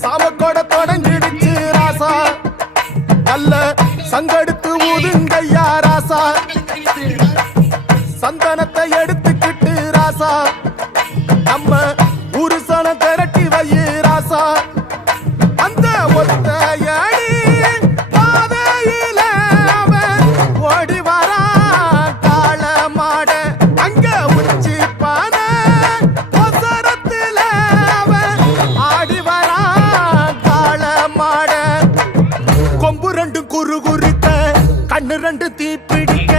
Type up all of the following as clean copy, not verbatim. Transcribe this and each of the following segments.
சாமக்கோட தொடங்கிடுச்சு ராசா நல்ல சங்கெடுத்து ஊதுங்கையா ராசா சந்தனத்தை எடுத்துக்கிட்டு ராசா நம்ம ஊரு சனம் திரட்டி வையு ராசா அந்த ஒத்தையடி பாதையில அவன் ஓடி வரான் காள மாட அங்க உச்சி பான ஒசரத்துல அவன் ஆடி வரான் காள மாட கொம்பு ரெண்டு குறு குறுக்க கண்ணு ரெண்டு தீ பிடிக்க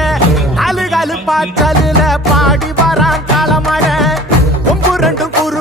அழுகாலு பாச்சலில பாடி வரான் காள மாட கொம்பு ரெண்டு குறு